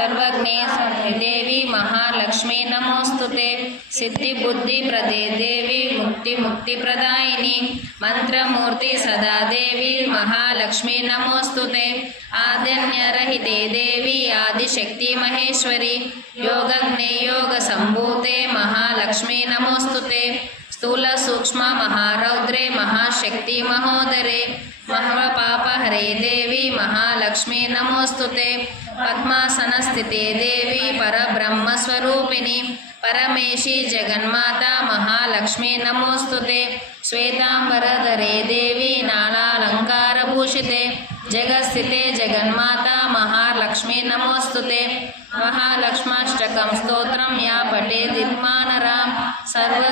सर्वज्ञे देवी महालक्ष्मी नमोस्तुते। सिद्धि बुद्धि प्रदे देवी मुक्ति मुक्ति प्रदायिनी मंत्रमूर्ति सदा देवी महालक्ष्मी नमोस्तुते। आद्यन्यरहिते देवी आदिशक्ति महेश्वरी योगज्ञे योग संभूते महालक्ष्मी नमोस्तुते। स्थूल सूक्ष्म महारौद्रे महाशक्ति महोदरे महापापहरे देवी महालक्ष्मी नमोस्तुते। पद्मासन स्थिते देवी परब्रह्म स्वरूपिणी परमेशी जगन्माता महालक्ष्मी नमोस्तुते। श्वेतांबरधरे देवी नानालंकारभूषिते जगत्स्थिते जगन्माता महालक्ष्मी नमोस्तुते। महालक्ष्माष्टकं स्तोत्रं या पठेदित्मानरां सर्व